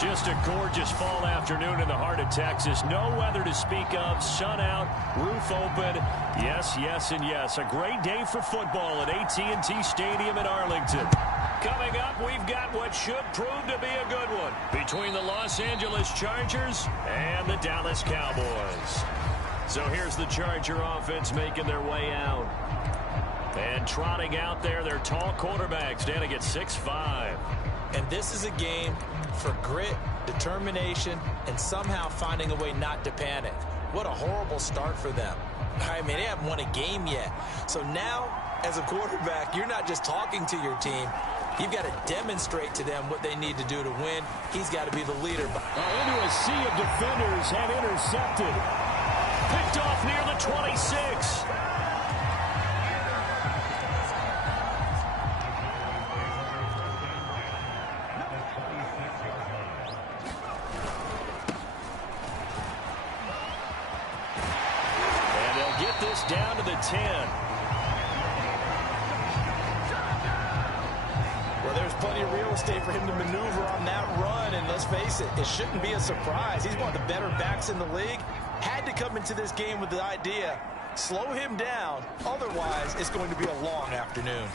Just a gorgeous fall afternoon in the heart of Texas. No weather to speak of. Sun out, roof open. Yes, yes, and yes. A great day for football at AT&T Stadium in Arlington. Coming up, we've got what should prove to be a good one between the Los Angeles Chargers and the Dallas Cowboys. So here's the Charger offense making their way out. And trotting out there, their tall quarterback standing at 6'5". And this is a game for grit, determination, and somehow finding a way not to panic. What a horrible start for them. I mean, they haven't won a game yet. So now, as a quarterback, you're not just talking to your team. You've got to demonstrate to them what they need to do to win. He's got to be the leader. Into a sea of defenders and intercepted. Picked off near the 26. And they'll get this down to the 10. Well, there's plenty of real estate for him to maneuver on that run, and let's face it, it shouldn't be a surprise. He's one of the better backs in the league. Had to come into this game with the idea, slow him down, otherwise it's going to be a long afternoon.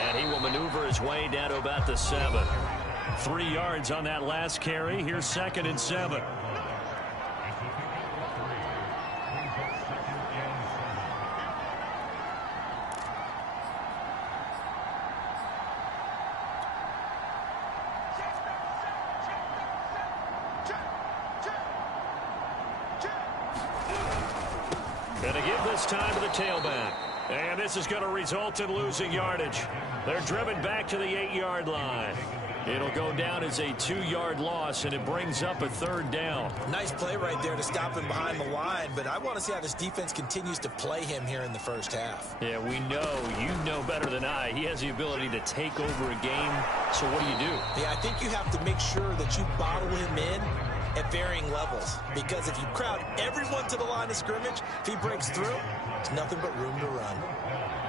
And he will maneuver his way down to about the 7. 3 yards on that last carry. Here's 2nd and 7. Going to give this time to the tailback. And this is going to result in losing yardage. They're driven back to the 8-yard line. It'll go down as a 2-yard loss, and it brings up a 3rd down. Nice play right there to stop him behind the line, but I want to see how this defense continues to play him here in the first half. Yeah, we know. You know better than I. He has the ability to take over a game. So what do? Yeah, I think you have to make sure that you bottle him in at varying levels, because if you crowd everyone to the line of scrimmage, if he breaks through, there's nothing but room to run.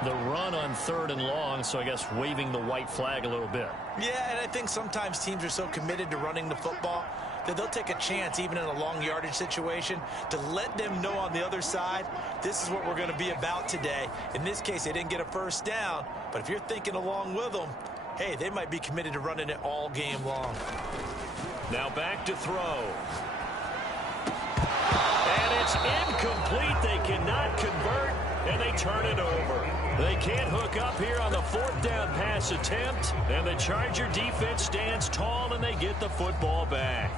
The run on 3rd and long, so I guess waving the white flag a little bit. Yeah, and I think sometimes teams are so committed to running the football that they'll take a chance, even in a long yardage situation, to let them know on the other side, this is what we're going to be about today. In this case, they didn't get a first down, but if you're thinking along with them, hey, they might be committed to running it all game long. Now back to throw. And it's incomplete. They cannot convert, and they turn it over. They can't hook up here on the 4th down pass attempt, and the Charger defense stands tall, and they get the football back.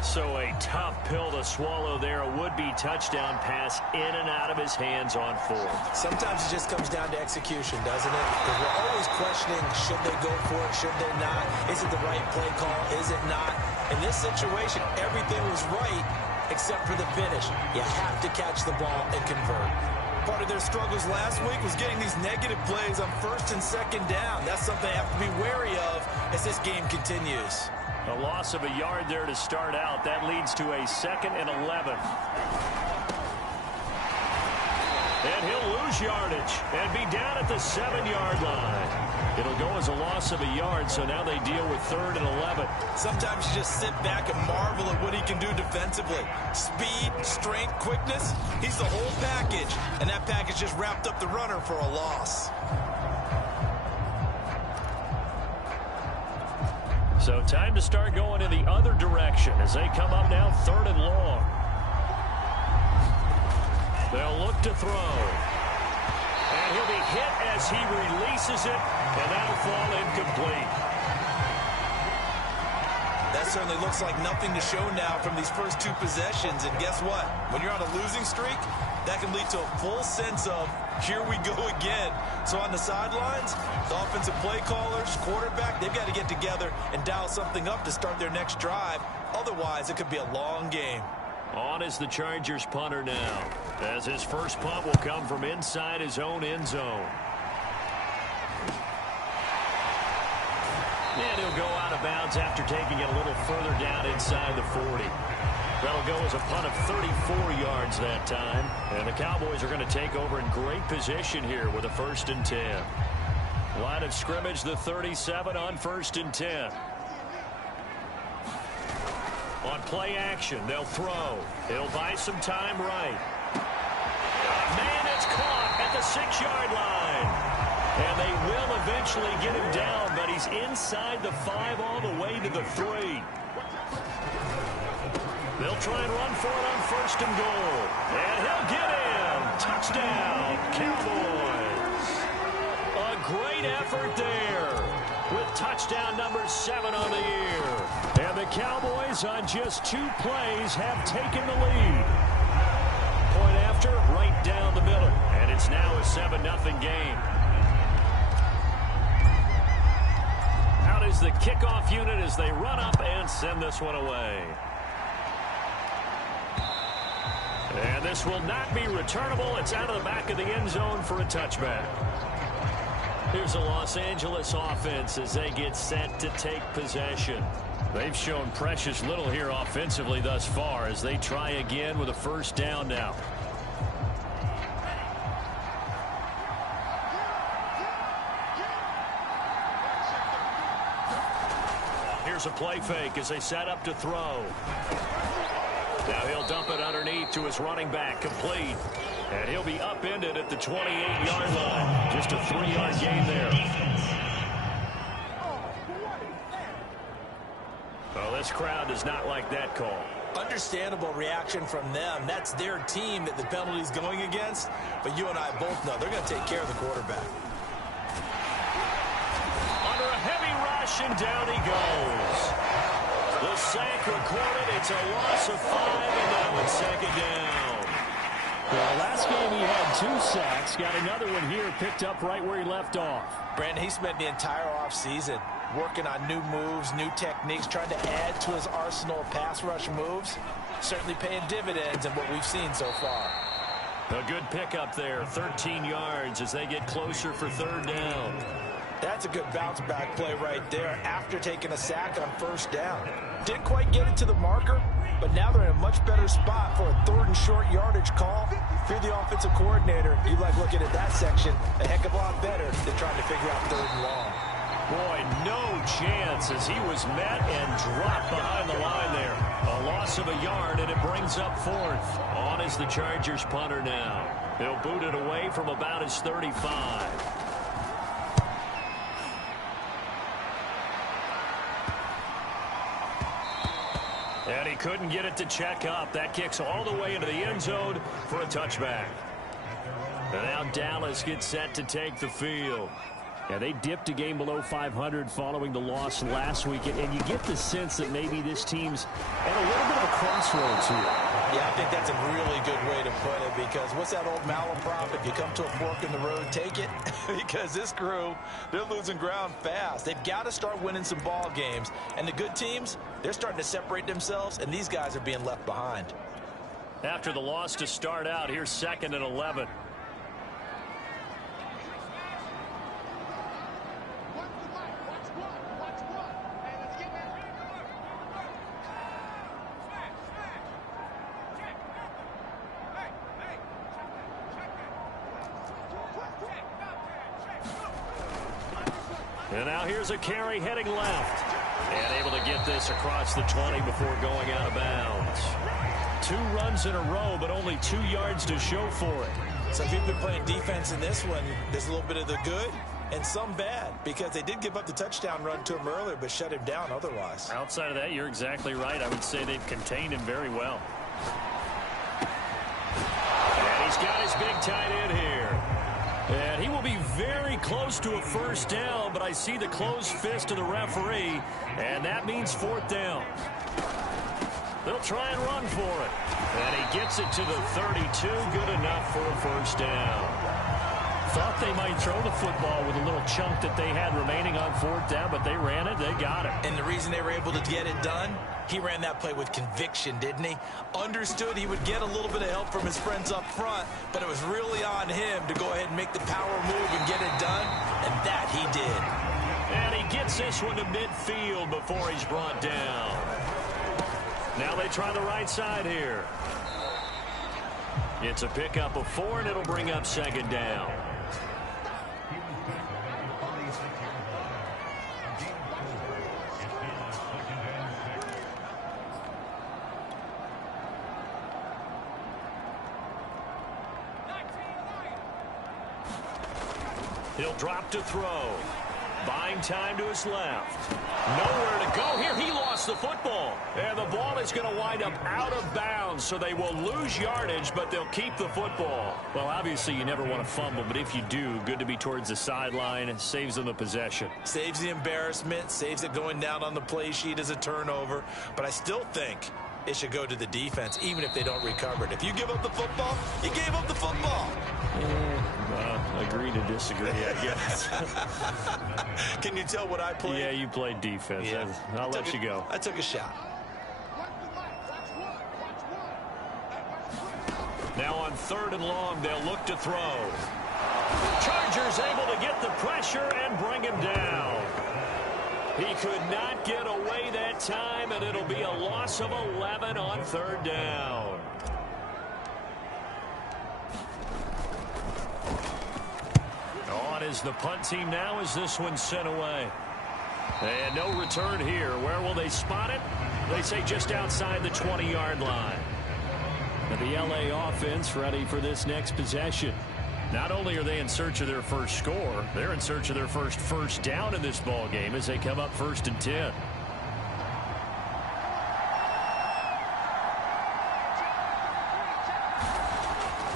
So a tough pill to swallow there. A would-be touchdown pass in and out of his hands on 4th. Sometimes it just comes down to execution, doesn't it? Because we're always questioning, should they go for it, should they not? Is it the right play call? Is it not? In this situation, everything was right except for the finish. You have to catch the ball and convert. Part of their struggles last week was getting these negative plays on 1st and 2nd down. That's something they have to be wary of as this game continues. A loss of a yard there to start out. That leads to a 2nd and 11. And he'll lose yardage and be down at the 7-yard line. It'll go as a loss of a yard, so now they deal with 3rd and 11. Sometimes you just sit back and marvel at what he can do defensively. Speed, strength, quickness, he's the whole package. And that package just wrapped up the runner for a loss. So time to start going in the other direction as they come up now 3rd and long. They'll look to throw. And he'll be hit as he releases it, and that'll fall incomplete. That certainly looks like nothing to show now from these first 2 possessions. And guess what? When you're on a losing streak, that can lead to a full sense of, here we go again. So on the sidelines, the offensive play callers, quarterback, they've got to get together and dial something up to start their next drive. Otherwise, it could be a long game. On is the Chargers punter now, as his first punt will come from inside his own end zone. And he'll go out of bounds after taking it a little further down inside the 40. That'll go as a punt of 34 yards that time. And the Cowboys are going to take over in great position here with a 1st and 10. Line of scrimmage, the 37 on 1st and 10. On play action, they'll throw. He'll buy some time right. Man, it's caught at the 6-yard line. And they will eventually get him down, but he's inside the 5 all the way to the 3. They'll try and run for it on 1st and goal. And he'll get in. Touchdown, Cowboys. A great effort there with touchdown number 7 on the year. And the Cowboys on just 2 plays have taken the lead. Point after, right down the middle. And it's now a 7-0 game. Out is the kickoff unit as they run up and send this one away. And this will not be returnable. It's out of the back of the end zone for a touchback. Here's the Los Angeles offense as they get set to take possession. They've shown precious little here offensively thus far as they try again with a 1st down now. Here's a play fake as they set up to throw. Now he'll dump it underneath to his running back, complete. And he'll be upended at the 28-yard line. Just a 3-yard gain there. Well, this crowd does not like that call. Understandable reaction from them. That's their team that the penalty's going against. But you and I both know they're going to take care of the quarterback. Under a heavy rush, and down he goes. The sack recorded. It's a loss of 5, and now it's 2nd down. Well, last game he had 2 sacks. Got another one here picked up right where he left off. Brandon, he spent the entire offseason working on new moves, new techniques, trying to add to his arsenal of pass rush moves. Certainly paying dividends in what we've seen so far. A good pickup there, 13 yards as they get closer for 3rd down. That's a good bounce-back play right there after taking a sack on 1st down. Didn't quite get it to the marker, but now they're in a much better spot for a 3rd and short yardage call. If you're the offensive coordinator, you like looking at that section a heck of a lot better than trying to figure out 3rd and long. Boy, no chance as he was met and dropped behind the line there. A loss of a yard, and it brings up 4th. On is the Chargers punter now. He'll boot it away from about his 35. And he couldn't get it to check up. That kicks all the way into the end zone for a touchback. And now Dallas gets set to take the field. Yeah, they dipped a game below 500 following the loss last week. And you get the sense that maybe this team's at a little bit of a crossroads here. Yeah, I think that's a really good way to put it, because what's that old malaprop? If you come to a fork in the road, take it. Because this crew, they're losing ground fast. They've got to start winning some ball games. And the good teams, they're starting to separate themselves, and these guys are being left behind. After the loss to start out, here's 2nd and 11. And now here's a carry heading left. And able to get this across the 20 before going out of bounds. 2 runs in a row, but only 2 yards to show for it. So if you've been playing defense in this one, there's a little bit of the good and some bad, because they did give up the touchdown run to him earlier, but shut him down otherwise. Outside of that, you're exactly right. I would say they've contained him very well. And he's got his big tight end here. And he will be very close to a 1st down, but I see the closed fist of the referee, and that means 4th down. They'll try and run for it. And he gets it to the 32, good enough for a 1st down. Thought they might throw the football with a little chunk that they had remaining on 4th down, but they ran it, they got it. And the reason they were able to get it done, he ran that play with conviction, didn't he? Understood he would get a little bit of help from his friends up front, but it was really on him to go ahead and make the power move and get it done, and that he did. And he gets this one to midfield before he's brought down. Now they try the right side here. It's a pickup of 4, and it'll bring up 2nd down. He'll drop to throw. Buying time to his left. Nowhere to go here. He lost the football. And the ball is going to wind up out of bounds, so they will lose yardage, but they'll keep the football. Well, obviously, you never want to fumble, but if you do, good to be towards the sideline. It saves them the possession. Saves the embarrassment, saves it going down on the play sheet as a turnover. But I still think it should go to the defense, even if they don't recover it. If you give up the football, you gave up the football. Agree to disagree, I guess. Can you tell what I played? Yeah, you played defense. Yeah. I'll let you go. I took a shot. Now on 3rd and long, they'll look to throw. Chargers able to get the pressure and bring him down. He could not get away that time, and it'll be a loss of 11 on 3rd down. On is the punt team now as this one's sent away. And no return here. Where will they spot it? They say just outside the 20-yard line. And the LA offense ready for this next possession. Not only are they in search of their first score, they're in search of their first down in this ball game as they come up 1st and 10.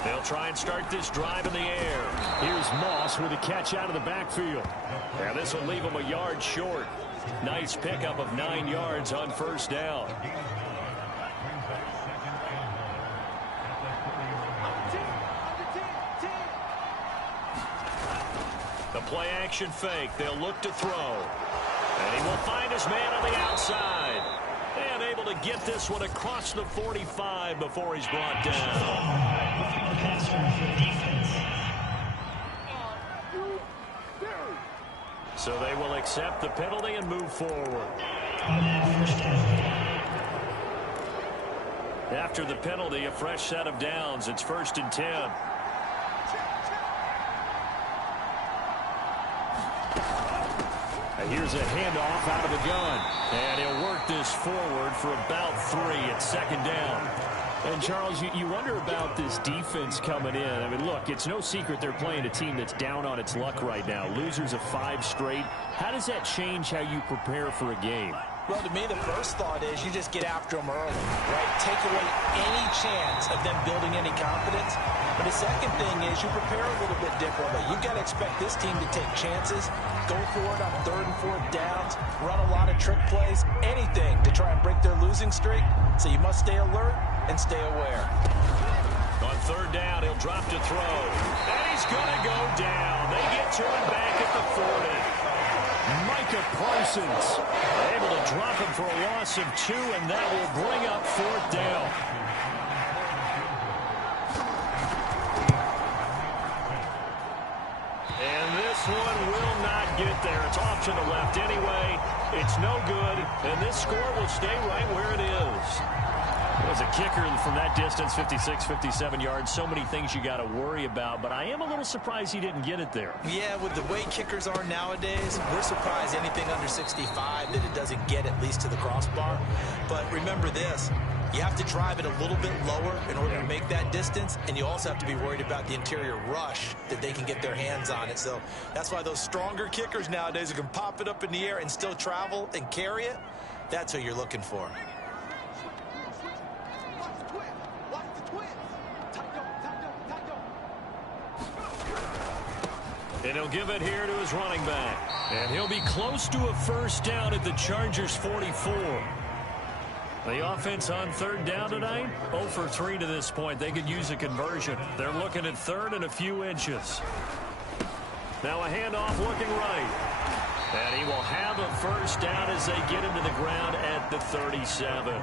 They'll try and start this drive in the air. Here's Moss with a catch out of the backfield. And this will leave him a yard short. Nice pickup of 9 yards on 1st down. The play action fake. They'll look to throw. And he will find his man on the outside. And able to get this one across the 45 before he's brought down. So they will accept the penalty and move forward. After the penalty, a fresh set of downs. It's 1st and 10. Here's a handoff out of the gun. And he'll work this forward for about 3 at 2nd down. And, Charles, you wonder about this defense coming in. I mean, look, it's no secret they're playing a team that's down on its luck right now. Losers of 5 straight. How does that change how you prepare for a game? Well, to me, the first thought is you just get after them early, right? Take away any chance of them building any confidence. But the second thing is you prepare a little bit differently. You've got to expect this team to take chances, go for it on 3rd and 4th downs, run a lot of trick plays, anything to try and break their losing streak. So you must stay alert and stay aware. On 3rd down, he'll drop to throw. And he's going to go down. They get to him back at the 40. Micah Parsons able to drop him for a loss of 2, and that will bring up 4th down. And this one will not get there. It's off to the left anyway. It's no good, and this score will stay right where it is. As a kicker from that distance, 56, 57 yards, so many things you got to worry about, but I am a little surprised he didn't get it there. Yeah, with the way kickers are nowadays, we're surprised anything under 65 that it doesn't get at least to the crossbar. But remember this, you have to drive it a little bit lower in order to make that distance, and you also have to be worried about the interior rush that they can get their hands on it. So that's why those stronger kickers nowadays who can pop it up in the air and still travel and carry it, that's who you're looking for. And he'll give it here to his running back. And he'll be close to a 1st down at the Chargers' 44. The offense on 3rd down tonight, 0 for 3 to this point. They could use a conversion. They're looking at 3rd and a few inches. Now a handoff looking right. And he will have a 1st down as they get into the ground at the 37.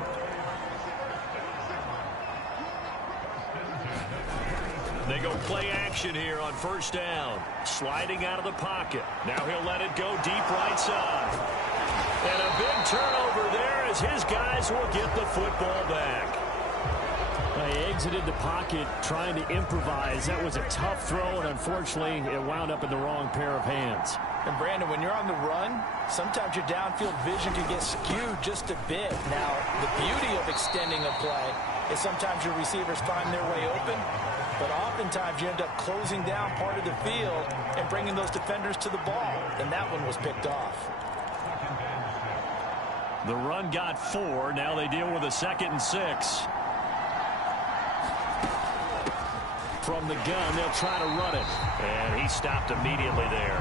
They go play action here on 1st down. Sliding out of the pocket. Now he'll let it go deep right side. And a big turnover there as his guys will get the football back. They exited the pocket trying to improvise. That was a tough throw, and unfortunately, it wound up in the wrong pair of hands. And Brandon, when you're on the run, sometimes your downfield vision can get skewed just a bit. Now, the beauty of extending a play is sometimes your receivers find their way open, but oftentimes you end up closing down part of the field and bringing those defenders to the ball, and that one was picked off. The run got 4. Now they deal with a 2nd and 6. From the gun, they'll try to run it. And he stopped immediately there.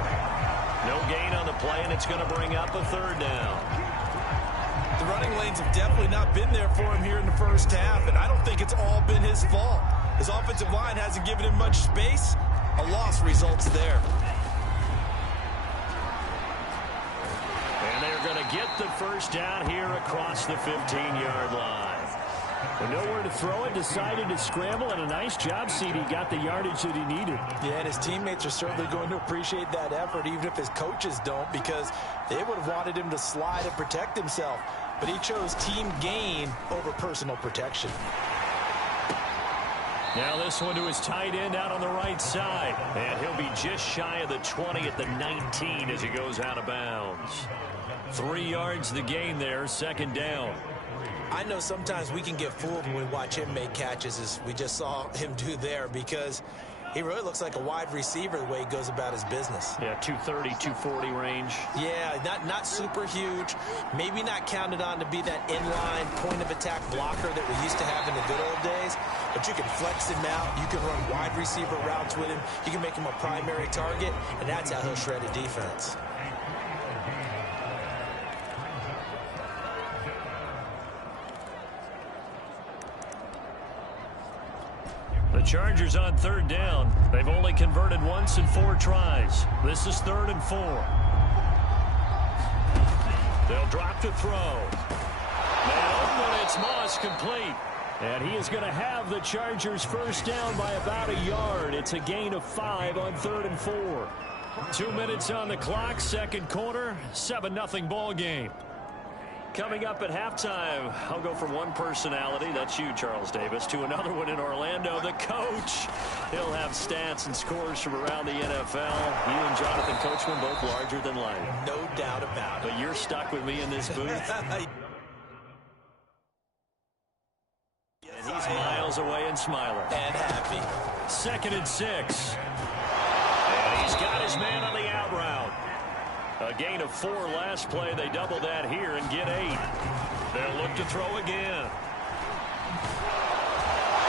No gain on the play, and it's going to bring up a 3rd down. The running lanes have definitely not been there for him here in the first half, and I don't think it's all been his fault. His offensive line hasn't given him much space. A loss results there. And they're going to get the 1st down here across the 15-yard line. With nowhere to throw it, decided to scramble, and a nice job, CD. Got the yardage that he needed. Yeah, and his teammates are certainly going to appreciate that effort, even if his coaches don't, because they would have wanted him to slide and protect himself. But he chose team gain over personal protection. Now this one to his tight end out on the right side. And he'll be just shy of the 20 at the 19 as he goes out of bounds. 3 yards the gain there, 2nd down. I know sometimes we can get fooled when we watch him make catches, as we just saw him do there, because he really looks like a wide receiver the way he goes about his business. Yeah, 230, 240 range. Yeah, not super huge. Maybe not counted on to be that inline point-of-attack blocker that we used to have in the good old days, but you can flex him out. You can run wide receiver routes with him. You can make him a primary target, and that's how he'll shred a defense. The Chargers on 3rd down. They've only converted once in 4 tries. This is 3rd and 4. They'll drop to throw. And it's Moss complete. And he is going to have the Chargers 1st down by about a yard. It's a gain of 5 on 3rd and 4. 2 minutes on the clock, 2nd quarter, 7-0 ball game. Coming up at halftime, I'll go from one personality, that's you, Charles Davis, to another one in Orlando, the coach. He'll have stats and scores from around the NFL. You and Jonathan Coachman both larger than life. No doubt about it. But you're stuck with me in this booth. And he's miles away and smiling. And happy. 2nd and 6. And he's got his man on the out route. A gain of 4 last play. They double that here and get 8. They'll look to throw again.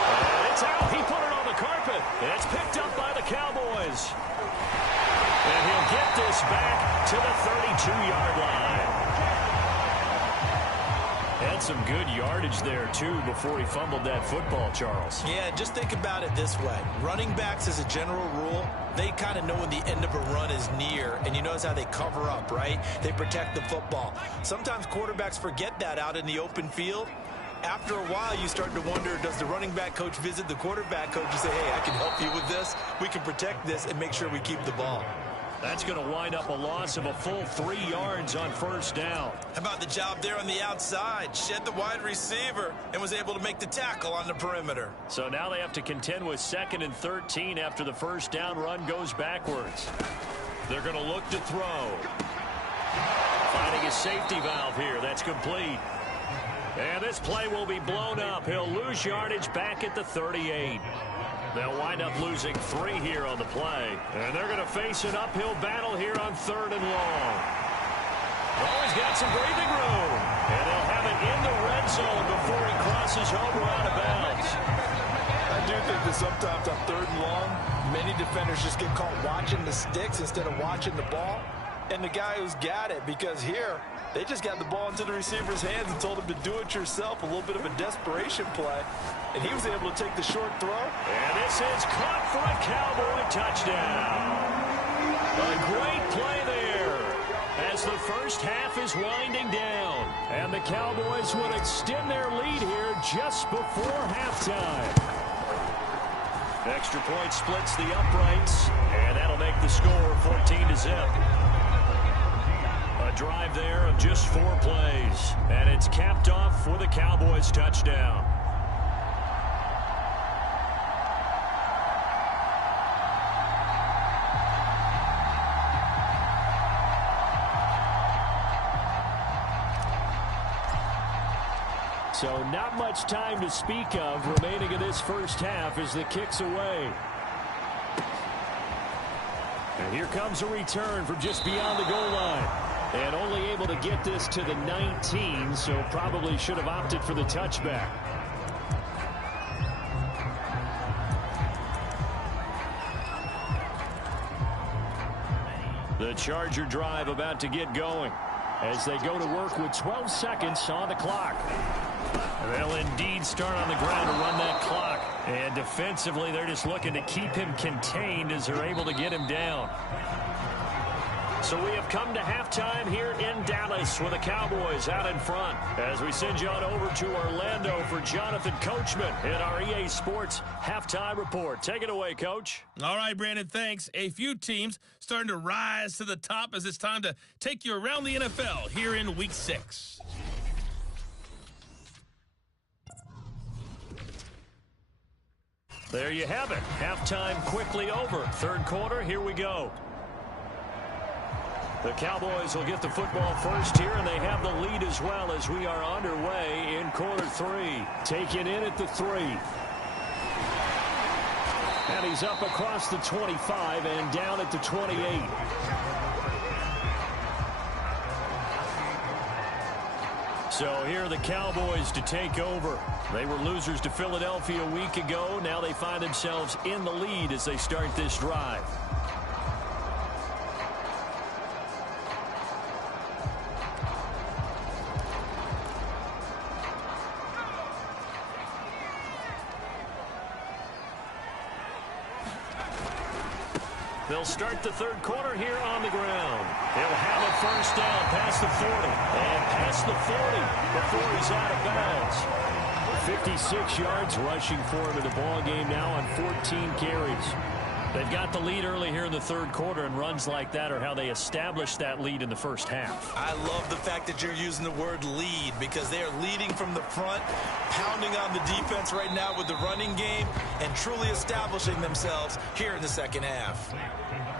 And it's out. He put it on the carpet. And it's picked up by the Cowboys. And he'll get this back to the 32-yard line. Had some good yardage there, too, before he fumbled that football, Charles. Yeah, just think about it this way. Running backs, as a general rule, they kind of know when the end of a run is near, and you notice how they cover up, right? They protect the football. Sometimes quarterbacks forget that out in the open field. After a while, you start to wonder, does the running back coach visit the quarterback coach and say, hey, I can help you with this, we can protect this, and make sure we keep the ball. That's going to wind up a loss of a full 3 yards on 1st down. How about the job there on the outside? Shed the wide receiver and was able to make the tackle on the perimeter. So now they have to contend with 2nd and 13 after the 1st down run goes backwards. They're going to look to throw. Finding a safety valve here. That's complete. And this play will be blown up. He'll lose yardage back at the 38. They'll wind up losing 3 here on the play. And they're going to face an uphill battle here on 3rd and long. Oh, he's got some breathing room. And they'll have it in the red zone before he crosses over out of bounds. I do think that sometimes on 3rd and long, many defenders just get caught watching the sticks instead of watching the ball. And the guy who's got it, because here, they just got the ball into the receiver's hands and told him to do it yourself, a little bit of a desperation play. And he was able to take the short throw. And this is caught for a Cowboy touchdown. A great play there as the 1st half is winding down. And the Cowboys will extend their lead here just before halftime. Extra point splits the uprights, and that'll make the score 14-0. A drive there of just 4 plays, and it's capped off for the Cowboys touchdown. So not much time to speak of remaining in this first half as the kick's away. And here comes a return from just beyond the goal line. And only able to get this to the 19, so probably should have opted for the touchback. The Charger drive about to get going as they go to work with 12 seconds on the clock. They'll indeed start on the ground to run that clock. And defensively, they're just looking to keep him contained as they're able to get him down. So we have come to halftime here in Dallas with the Cowboys out in front. As we send you on over to Orlando for Jonathan Coachman in our EA Sports Halftime Report. Take it away, Coach. All right, Brandon, thanks. A few teams starting to rise to the top as it's time to take you around the NFL here in Week 6. There you have it. Halftime quickly over. Third quarter, here we go. The Cowboys will get the football first here, and they have the lead as well as we are underway in quarter 3. Taken in at the 3. And he's up across the 25 and down at the 28. So here are the Cowboys to take over. They were losers to Philadelphia a week ago. Now they find themselves in the lead as they start this drive. They'll start the third quarter here on the ground. He'll have a first down past the 40. And past the 40 before he's out of bounds. 56 yards rushing for him in the ball game now on 14 carries. They've got the lead early here in the third quarter, and runs like that are how they establish that lead in the first half. I love the fact that you're using the word lead because they are leading from the front, pounding on the defense right now with the running game, and truly establishing themselves here in the second half.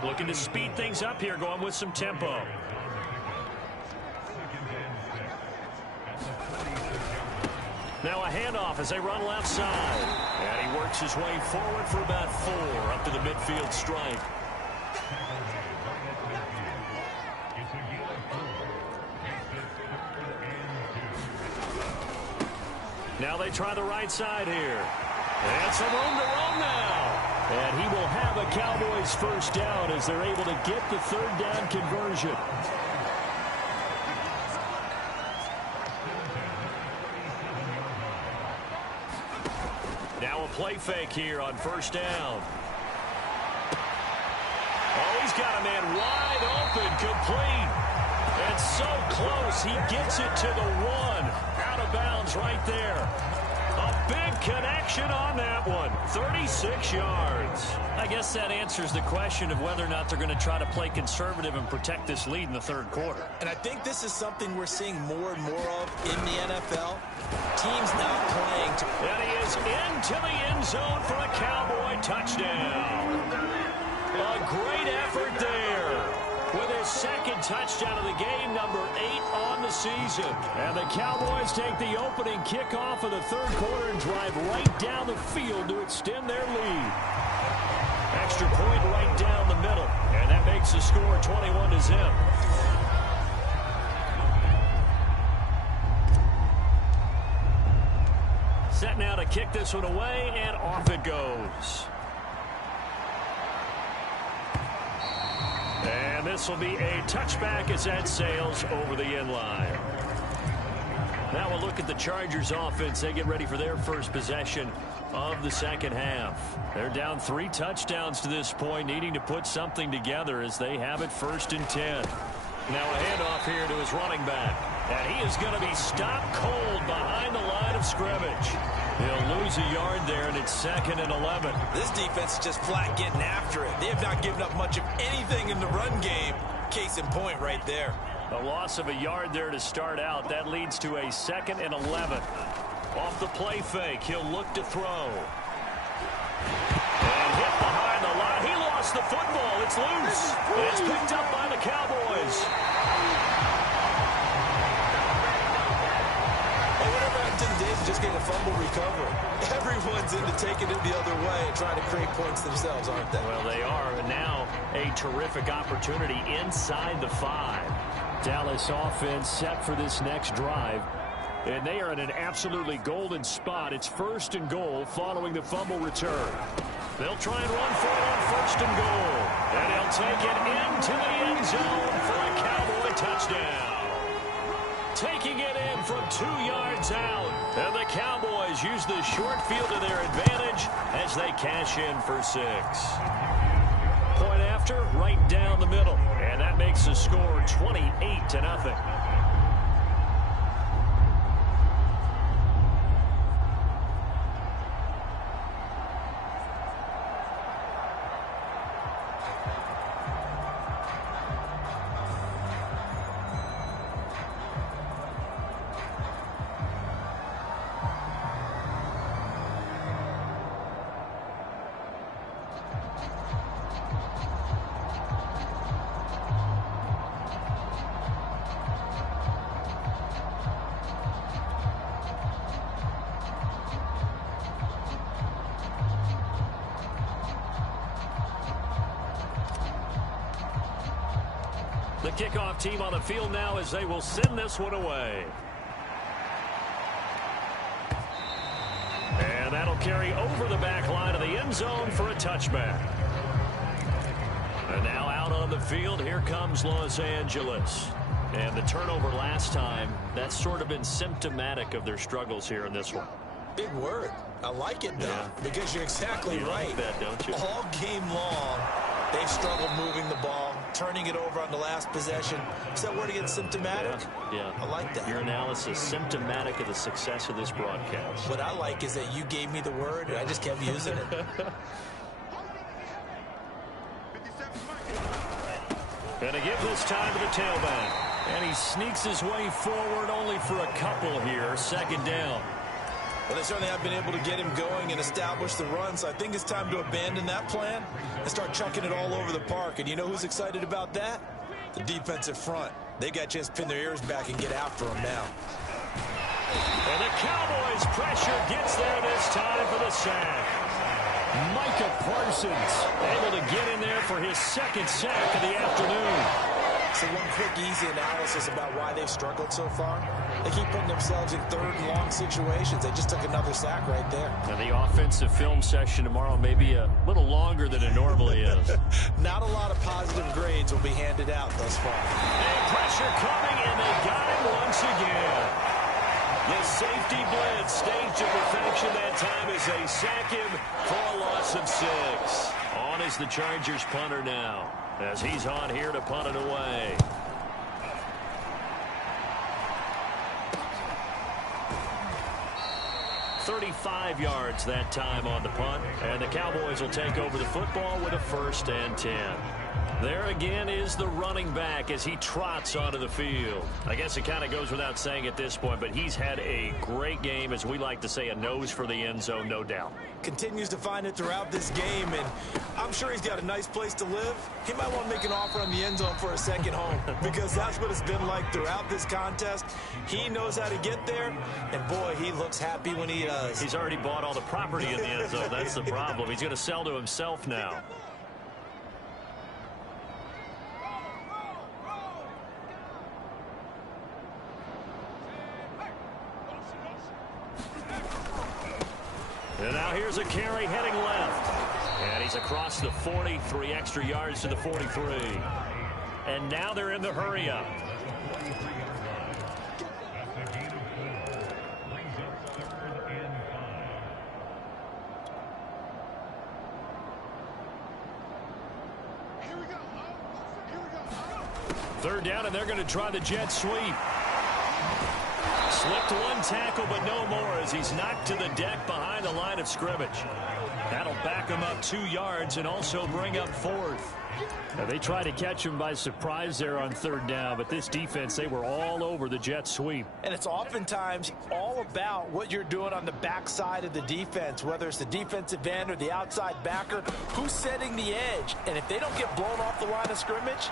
Looking to speed things up here, going with some tempo. Now a handoff as they run left side. And he works his way forward for about 4 up to the midfield stripe. Now they try the right side here. And some room to roam now. And he will have a Cowboys first down as they're able to get the third down conversion. Now a play fake here on first down. Oh, he's got a man wide open, complete. And so close, he gets it to the 1. Out of bounds right there. A big connection on that one. 36 yards. I guess that answers the question of whether or not they're going to try to play conservative and protect this lead in the third quarter. And I think this is something we're seeing more and more of in the NFL. Teams now playing to... And he is into the end zone for a Cowboy touchdown. A great effort there. With his second touchdown of the game, number 8 on the season. And the Cowboys take the opening kickoff of the third quarter and drive right down the field to extend their lead. Extra point right down the middle. And that makes the score 21-0. Set now to kick this one away, and off it goes. And this will be a touchback as that sails over the end line. Now we'll look at the Chargers offense. They get ready for their first possession of the second half. They're down 3 touchdowns to this point, needing to put something together as they have it 1st and 10. Now a handoff here to his running back. And he is going to be stopped cold behind the line of scrimmage. He'll lose a yard there, and it's 2nd and 11. This defense is just flat getting after it. They have not given up much of anything in the run game. Case in point right there. A loss of a yard there to start out. That leads to a 2nd and 11. Off the play fake, he'll look to throw. And hit behind the line. He lost the football. It's loose. And it's picked up by the Cowboys. Hey, whatever happened to the days just getting a fumble recovery. Everyone's into taking it the other way and trying to create points themselves, aren't they? Well, they are, and now a terrific opportunity inside the 5. Dallas offense set for this next drive, and they are in an absolutely golden spot. It's 1st and goal following the fumble return. They'll try and run for it on 1st and goal, and he'll take it into the end zone for a Cowboy touchdown. Taking it in from 2 yards out, and the Cowboys use the short field to their advantage as they cash in for 6. Point after, right down the middle, and that makes the score 28-0. The kickoff team on the field now as they will send this one away. And that'll carry over the back line of the end zone for a touchback. And now out on the field, here comes Los Angeles. And the turnover last time, that's sort of been symptomatic of their struggles here in this one. Big word. I like it, though, because you're exactly right. Like that, don't you? All game long, they've struggled moving the ball, turning it over on the last possession. Is that word again, symptomatic? Yeah. I like that. Your analysis, symptomatic of the success of this broadcast. What I like is that you gave me the word, and I just kept using it. And to give this time to the tailback. And he sneaks his way forward only for a couple here. 2nd down. Well, they certainly have been able to get him going and establish the run, so I think it's time to abandon that plan and start chucking it all over the park. And you know who's excited about that? The defensive front. They got a chance to pin their ears back and get after him now. And the Cowboys' pressure gets there this time for the sack. Micah Parsons able to get in there for his 2nd sack of the afternoon. So one quick, easy analysis about why they've struggled so far. They keep putting themselves in 3rd and long situations. They just took another sack right there. And the offensive film session tomorrow may be a little longer than it normally is. Not a lot of positive grades will be handed out thus far. And pressure coming, and they got him once again. The safety blitz staged to perfection that time as they sack him for a loss of 6. On is the Chargers punter now, as he's on here to punt it away. .35 yards that time on the punt, and the Cowboys will take over the football with a 1st and 10. There again is the running back as he trots onto the field. I guess it kind of goes without saying at this point, but he's had a great game, as we like to say, a nose for the end zone, no doubt. Continues to find it throughout this game, and I'm sure he's got a nice place to live. He might want to make an offer on the end zone for a second home, because that's what it's been like throughout this contest. He knows how to get there, and boy, he looks happy when he does. He's already bought all the property in the end zone. That's the problem. He's going to sell to himself now. And now here's a carry heading left. And he's across the 40, 3 extra yards to the 43. And now they're in the hurry up. Third down, and they're going to try the jet sweep. Slipped one tackle, but no more as he's knocked to the deck behind the line of scrimmage. That'll back him up 2 yards and also bring up 4th. Now, they try to catch him by surprise there on 3rd down, but this defense, they were all over the jet sweep. And it's oftentimes all about what you're doing on the backside of the defense, whether it's the defensive end or the outside backer, who's setting the edge. And if they don't get blown off the line of scrimmage,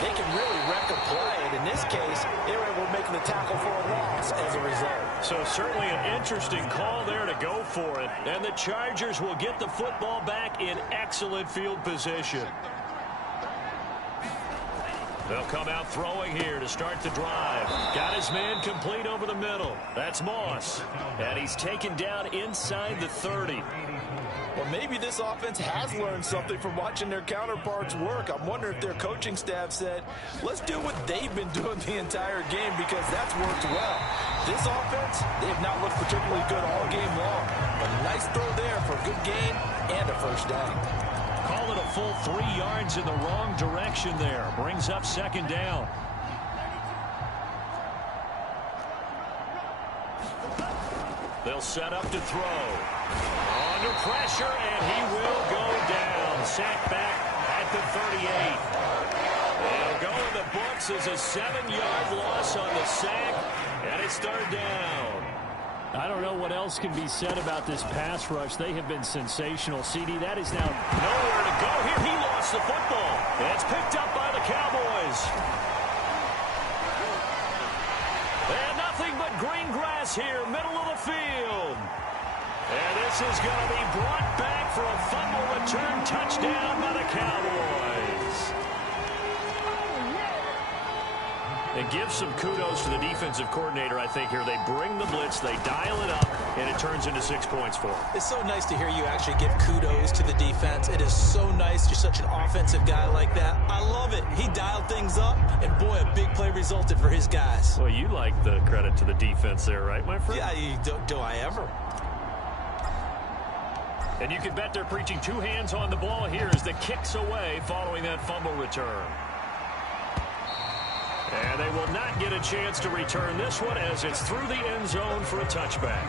they can really wreck a play. And in this case, they were able to make the tackle for a loss as a result. So certainly an interesting call there to go for it. And the Chargers will get the football back in excellent field position. They'll come out throwing here to start the drive. Got his man complete over the middle. That's Moss. And he's taken down inside the 30. Well, maybe this offense has learned something from watching their counterparts work. I'm wondering if their coaching staff said, let's do what they've been doing the entire game, because that's worked well. This offense, they have not looked particularly good all game long. But a nice throw there for a good gain and a first down. Call it a full 3 yards in the wrong direction there. Brings up second down. They'll set up to throw. Under pressure, and he will go down. Sacked back at the 38. It'll go in the books as a 7-yard loss on the sack, and it's third down. I don't know what else can be said about this pass rush. They have been sensational. CD, that is now nowhere to go here. He lost the football. It's picked up by the Cowboys. And nothing but green grass here, middle of the field. And this is going to be brought back for a fumble return touchdown by the Cowboys. And give some kudos to the defensive coordinator, I think, here. They bring the blitz, they dial it up, and it turns into 6 points for them. It's so nice to hear you actually give kudos to the defense. It is so nice. You're such an offensive guy like that. I love it. He dialed things up, and boy, a big play resulted for his guys. Well, you like the credit to the defense there, right, my friend? Yeah, do I ever? And you can bet they're preaching 2 hands on the ball here as the kick's away following that fumble return. And they will not get a chance to return this one as it's through the end zone for a touchback.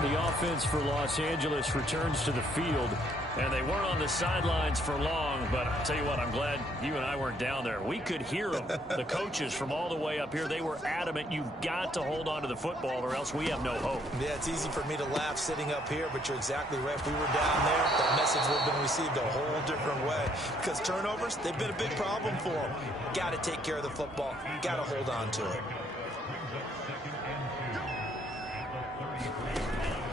The offense for Los Angeles returns to the field. And they weren't on the sidelines for long, but I'll tell you what, I'm glad you and I weren't down there. We could hear them, the coaches from all the way up here. They were adamant, you've got to hold on to the football or else we have no hope. Yeah, it's easy for me to laugh sitting up here, but you're exactly right. If we were down there, that message would have been received a whole different way. Because turnovers, they've been a big problem for them. Got to take care of the football. Got to hold on to it.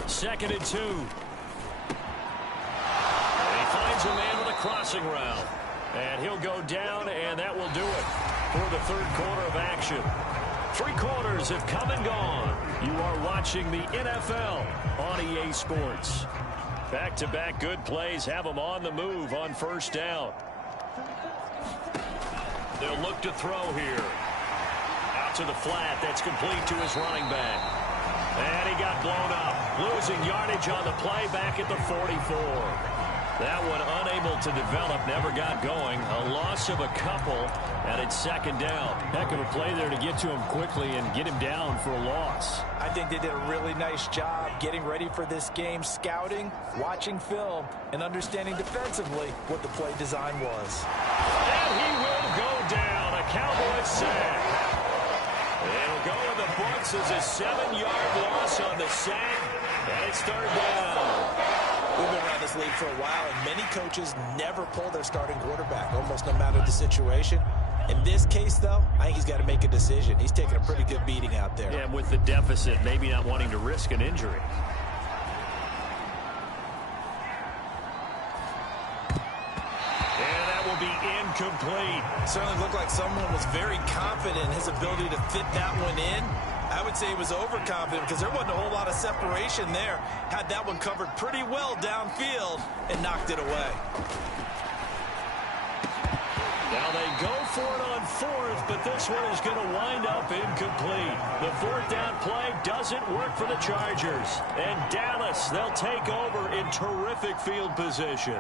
2nd and 2. Finds a man with a crossing route. And he'll go down, and that will do it for the third quarter of action. 3 quarters have come and gone. You are watching the NFL on EA Sports. Back-to-back good plays have them on the move on first down. They'll look to throw here. Out to the flat. That's complete to his running back. And he got blown up. Losing yardage on the play back at the 44. That one unable to develop, never got going. A loss of a couple, and it's second down. Heck of a play there to get to him quickly and get him down for a loss. I think they did a really nice job getting ready for this game, scouting, watching film, and understanding defensively what the play design was. And he will go down. A Cowboys sack. It'll go in the books as a 7-yard loss on the sack, and it's third down. We've been around this league for a while, and many coaches never pull their starting quarterback, almost no matter the situation. In this case, though, I think he's got to make a decision. He's taking a pretty good beating out there. Yeah, with the deficit, maybe not wanting to risk an injury. And that will be incomplete. Certainly looked like someone was very confident in his ability to fit that one in. I would say he was overconfident because there wasn't a whole lot of separation there. Had that one covered pretty well downfield and knocked it away. Now they go for it on 4th, but this one is going to wind up incomplete. The 4th down play doesn't work for the Chargers. And Dallas, they'll take over in terrific field position.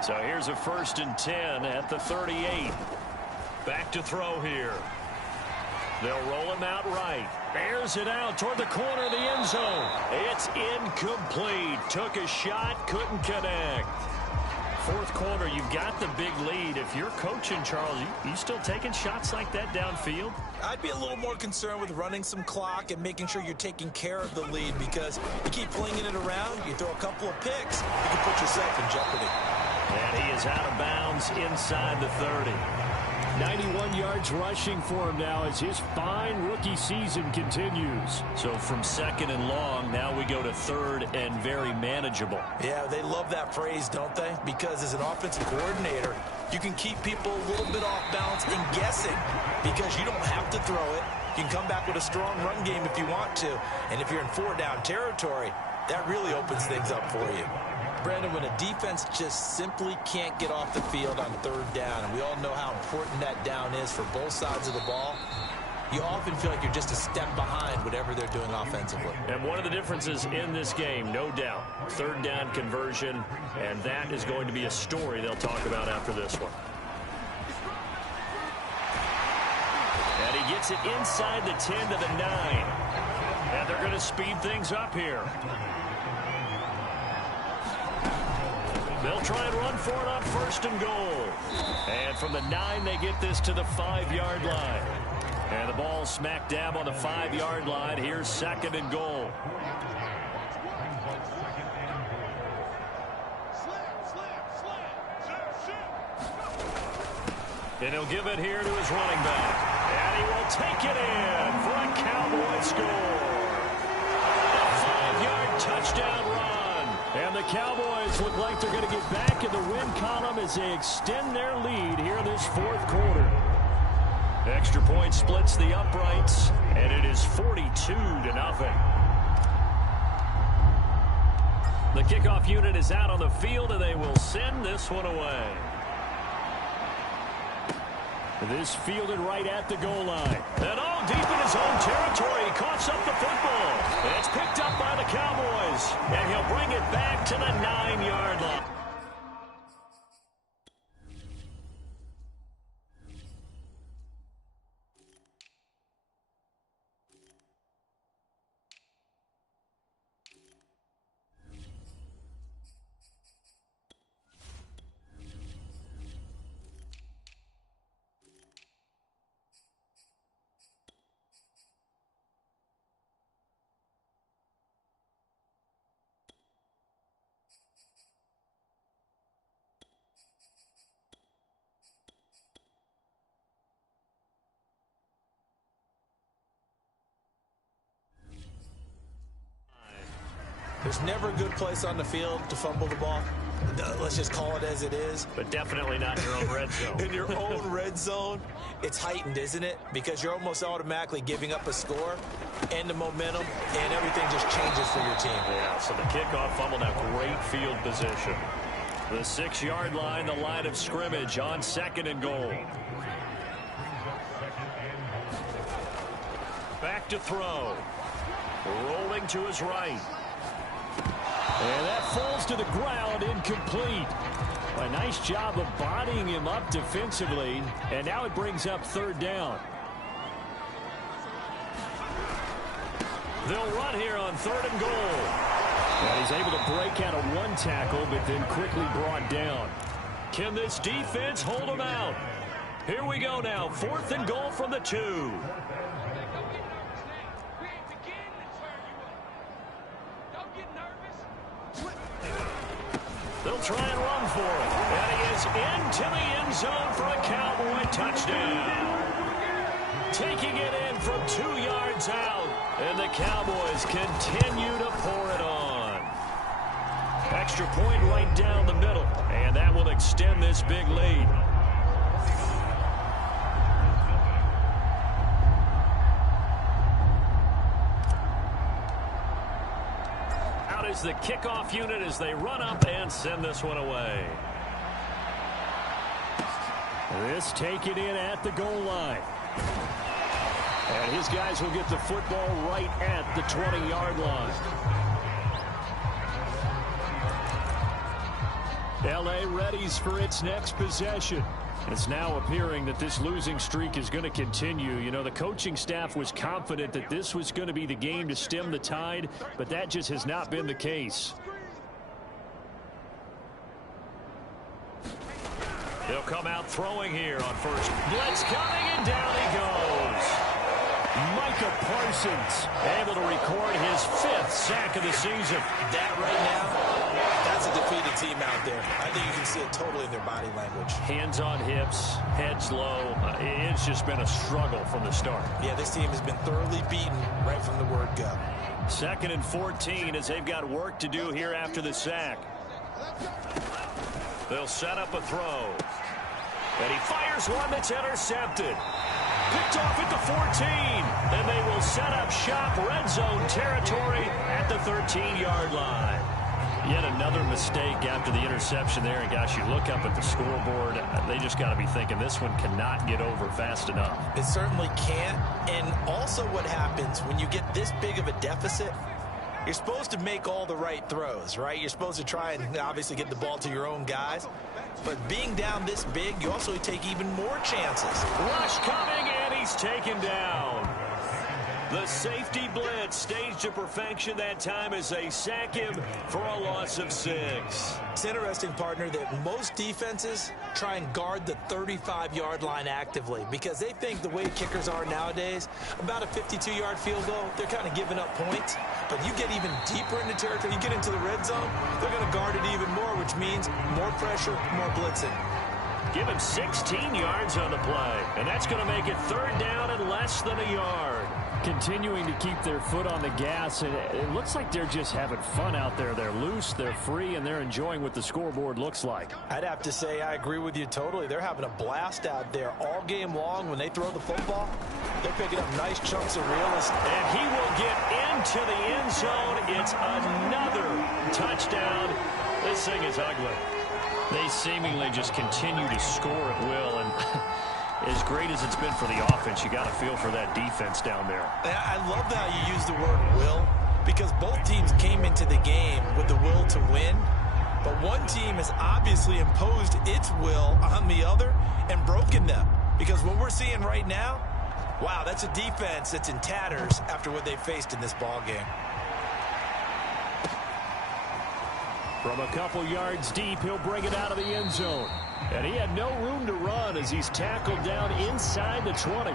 So here's a 1st and 10 at the 38. Back to throw here. They'll roll him out right. Airs it out toward the corner of the end zone. It's incomplete. Took a shot, couldn't connect. 4th quarter, you've got the big lead. If you're coaching, Charles, you still taking shots like that downfield? I'd be a little more concerned with running some clock and making sure you're taking care of the lead, because you keep flinging it around, you throw a couple of picks, you can put yourself in jeopardy. And he is out of bounds inside the 30. 91 yards rushing for him now as his fine rookie season continues. So from 2nd and long, now we go to 3rd and very manageable. Yeah, they love that phrase, don't they? Because as an offensive coordinator, you can keep people a little bit off balance and guessing because you don't have to throw it. You can come back with a strong run game if you want to. And if you're in 4-down territory, that really opens things up for you. Brandon, when a defense just simply can't get off the field on 3rd down, and we all know how important that down is for both sides of the ball, you often feel like you're just a step behind whatever they're doing offensively. And one of the differences in this game, no doubt, 3rd down conversion, and that is going to be a story they'll talk about after this one. And he gets it inside the 10 to the 9. And they're going to speed things up here. They'll try and run for it on 1st and goal. And from the 9, they get this to the 5-yard line. And the ball smack dab on the 5-yard line. Here's 2nd and goal. And he'll give it here to his running back. And he will take it in for a Cowboy score. A 5-yard touchdown run. And the Cowboys look like they're going to get back in the win column as they extend their lead here in this 4th quarter. Extra point splits the uprights, and it is 42-0. The kickoff unit is out on the field, and they will send this one away. This fielded right at the goal line. And all deep in his own territory. He coughs up the football. It's picked up by the Cowboys. And he'll bring it back to the 9-yard line. There's never a good place on the field to fumble the ball. Let's just call it as it is. But definitely not in your own red zone. In your own red zone, it's heightened, isn't it? Because you're almost automatically giving up a score and the momentum, and everything just changes for your team. Yeah, so the kickoff fumble, now great field position. The 6-yard line, the line of scrimmage on 2nd and goal. Back to throw. Rolling to his right. And that falls to the ground, incomplete. A nice job of bodying him up defensively, and now it brings up 3rd down. They'll run here on 3rd and goal. And he's able to break out of one tackle, but then quickly brought down. Can this defense hold him out? Here we go now, 4th and goal from the 2. They'll try and run for it. And he is into the end zone for a Cowboy touchdown. Taking it in from 2 yards out. And the Cowboys continue to pour it on. Extra point right down the middle. And that will extend this big lead. Is the kickoff unit as they run up and send this one away. This taken in at the goal line. And his guys will get the football right at the 20-yard line. LA readies for its next possession. It's now appearing that this losing streak is going to continue. You know, the coaching staff was confident that this was going to be the game to stem the tide, but that just has not been the case. They'll come out throwing here on first. Blitz coming, and down he goes. Micah Parsons able to record his 5th sack of the season. That right now That's a defeated team out there. I think you can see it totally in their body language. Hands on hips, heads low. It's just been a struggle from the start. Yeah, this team has been thoroughly beaten right from the word go. 2nd and 14 as they've got work to do here after the sack. They'll set up a throw. And he fires one that's intercepted. Picked off at the 14. And they will set up shop, red zone territory at the 13-yard line. Yet another mistake after the interception there. And, gosh, you look up at the scoreboard, they just got to be thinking this one cannot get over fast enough. It certainly can't. And also what happens when you get this big of a deficit, you're supposed to make all the right throws, right? You're supposed to try and obviously get the ball to your own guys. But being down this big, you also take even more chances. Rush coming, and he's taken down. The safety blitz staged to perfection that time as they sack him for a loss of 6. It's interesting, partner, that most defenses try and guard the 35-yard line actively because they think the way kickers are nowadays, about a 52-yard field goal, they're kind of giving up points. But you get even deeper into territory, you get into the red zone, they're going to guard it even more, which means more pressure, more blitzing. Give him 16 yards on the play, and that's going to make it 3rd down and less than a yard. Continuing to keep their foot on the gas, and it looks like they're just having fun out there. They're loose, they're free, and they're enjoying what the scoreboard looks like. I'd have to say I agree with you totally. They're having a blast out there all game long. When they throw the football, they're picking up nice chunks of real estate. And he will get into the end zone. It's another touchdown. This thing is ugly. They seemingly just continue to score at will, and as great as it's been for the offense, you got to feel for that defense down there. I love how you use the word will, because both teams came into the game with the will to win, but one team has obviously imposed its will on the other and broken them. Because what we're seeing right now, wow, that's a defense that's in tatters after what they faced in this ball game. From a couple yards deep, he'll bring it out of the end zone. And he had no room to run as he's tackled down inside the 20.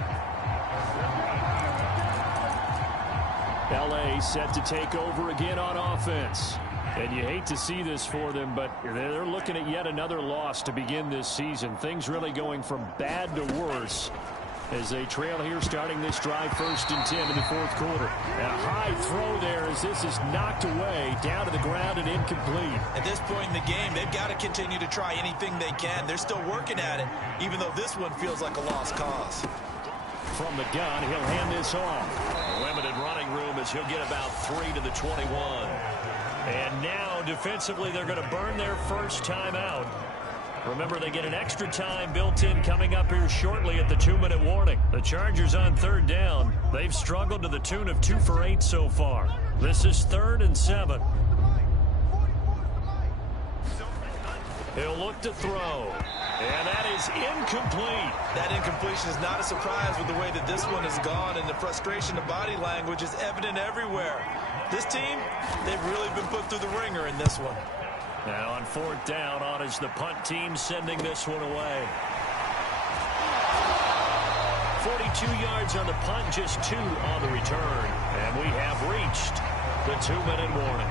L.A. set to take over again on offense. And you hate to see this for them, but they're looking at yet another loss to begin this season. Things really going from bad to worse as they trail here starting this drive 1st and 10 in the 4th quarter. And a high throw there as this is knocked away, down to the ground and incomplete. At this point in the game, they've got to continue to try anything they can. They're still working at it, even though this one feels like a lost cause. From the gun, he'll hand this off. Limited running room as he'll get about 3 to the 21. And now, defensively, they're going to burn their first time out. Remember, they get an extra time built in coming up here shortly at the 2-minute warning. The Chargers on 3rd down. They've struggled to the tune of 2 for 8 so far. This is 3rd and 7. He'll look to throw. And that is incomplete. That incompletion is not a surprise with the way that this one has gone, and the frustration of body language is evident everywhere. This team, they've really been put through the ringer in this one. Now on 4th down, on is the punt team sending this one away. 42 yards on the punt, just 2 on the return. And we have reached the 2-minute warning.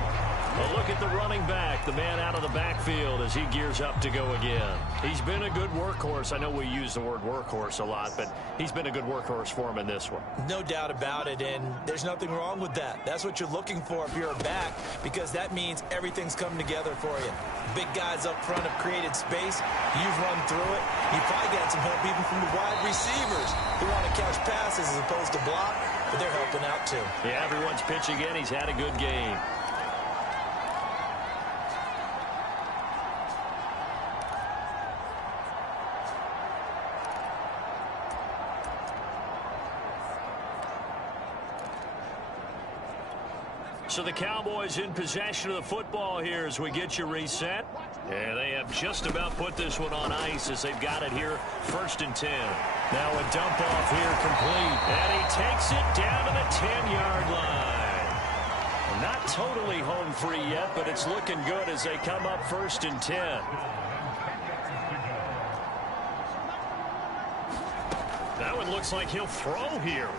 A look at the running back, the man out of the backfield as he gears up to go again. He's been a good workhorse. I know we use the word workhorse a lot, but he's been a good workhorse for him in this one. No doubt about it, and there's nothing wrong with that. That's what you're looking for if you're a back, because that means everything's come together for you. Big guys up front have created space. You've run through it. You probably got some help even from the wide receivers who want to catch passes as opposed to block, but they're helping out too. Yeah, everyone's pitching in. He's had a good game. So the Cowboys in possession of the football here as we get you reset. And they have just about put this one on ice as they've got it here 1st and 10. Now a dump off here complete. And he takes it down to the 10-yard line. Not totally home free yet, but it's looking good as they come up 1st and 10. That one looks like he'll throw here.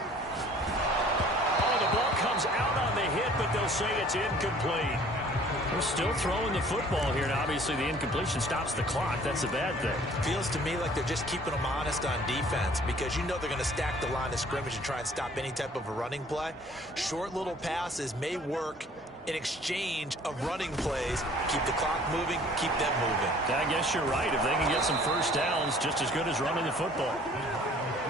The ball comes out on the hit, but they'll say it's incomplete. They're still throwing the football here, and obviously the incompletion stops the clock. That's a bad thing. Feels to me like they're just keeping them honest on defense because you know they're going to stack the line of scrimmage and try and stop any type of a running play. Short little passes may work in exchange of running plays. Keep the clock moving, keep them moving. I guess you're right. If they can get some first downs, just as good as running the football.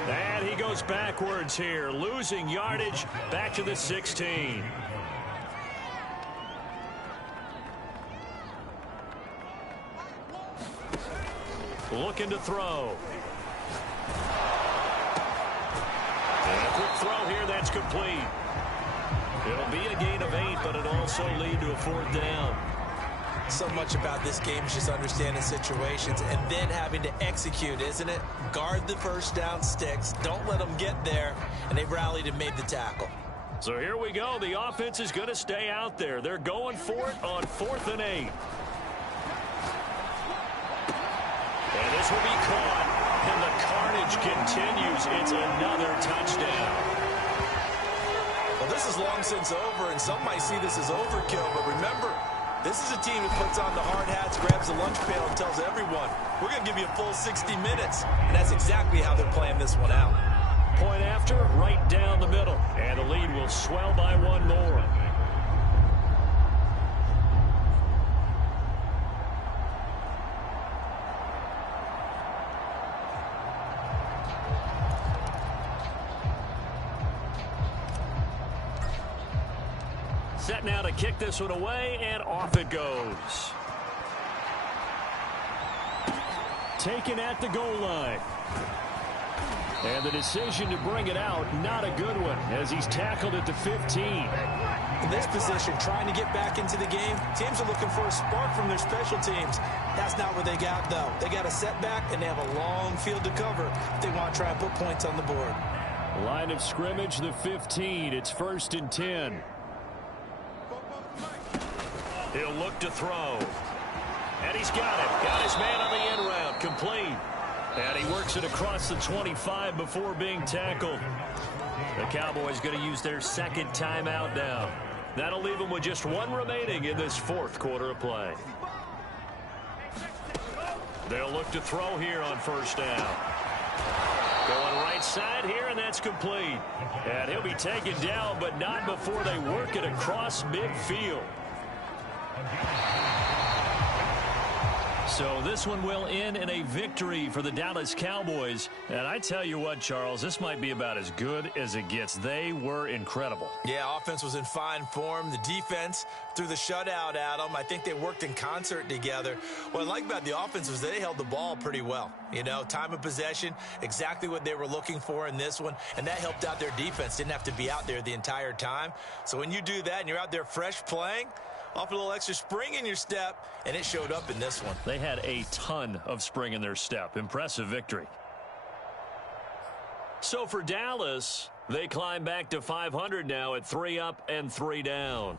And he goes backwards here, losing yardage back to the 16. Looking to throw. And a quick throw here, that's complete. It'll be a gain of 8, but it'll also lead to a 4th down. So much about this game is just understanding situations and then having to execute, isn't it? Guard the first down sticks. Don't let them get there. And they rallied and made the tackle. So here we go. The offense is going to stay out there. They're going for it on 4th and 8. And this will be caught. And the carnage continues. It's another touchdown. Well, this is long since over, and some might see this as overkill. But remember, this is a team that puts on the hard hats, grabs the lunch pail, and tells everyone, we're going to give you a full 60 minutes. And that's exactly how they're playing this one out. Point after, right down the middle. And the lead will swell by 1 more. Set now to kick this one away, and off it goes. Taken at the goal line. And the decision to bring it out, not a good one, as he's tackled at the 15. In this position, trying to get back into the game, teams are looking for a spark from their special teams. That's not what they got, though. They got a setback, and they have a long field to cover if they want to try and put points on the board. Line of scrimmage, the 15. It's 1st and 10. He'll look to throw. And he's got it. Got his man on the end route. Complete. And he works it across the 25 before being tackled. The Cowboys going to use their 2nd timeout now. That'll leave them with just 1 remaining in this 4th quarter of play. They'll look to throw here on 1st down. Going right side here, and that's complete. And he'll be taken down, but not before they work it across midfield. So this one will end in a victory for the Dallas Cowboys. And I tell you what, Charles, this might be about as good as it gets. They were incredible. Yeah, offense was in fine form. The defense threw the shutout at them. I think they worked in concert together. What I like about the offense was they held the ball pretty well. You know, time of possession, exactly what they were looking for in this one. And that helped out their defense. Didn't have to be out there the entire time. So when you do that and you're out there fresh playing, off a little extra spring in your step, and it showed up in this one. They had a ton of spring in their step. Impressive victory. So for Dallas, they climb back to 500 now at 3 up and 3 down.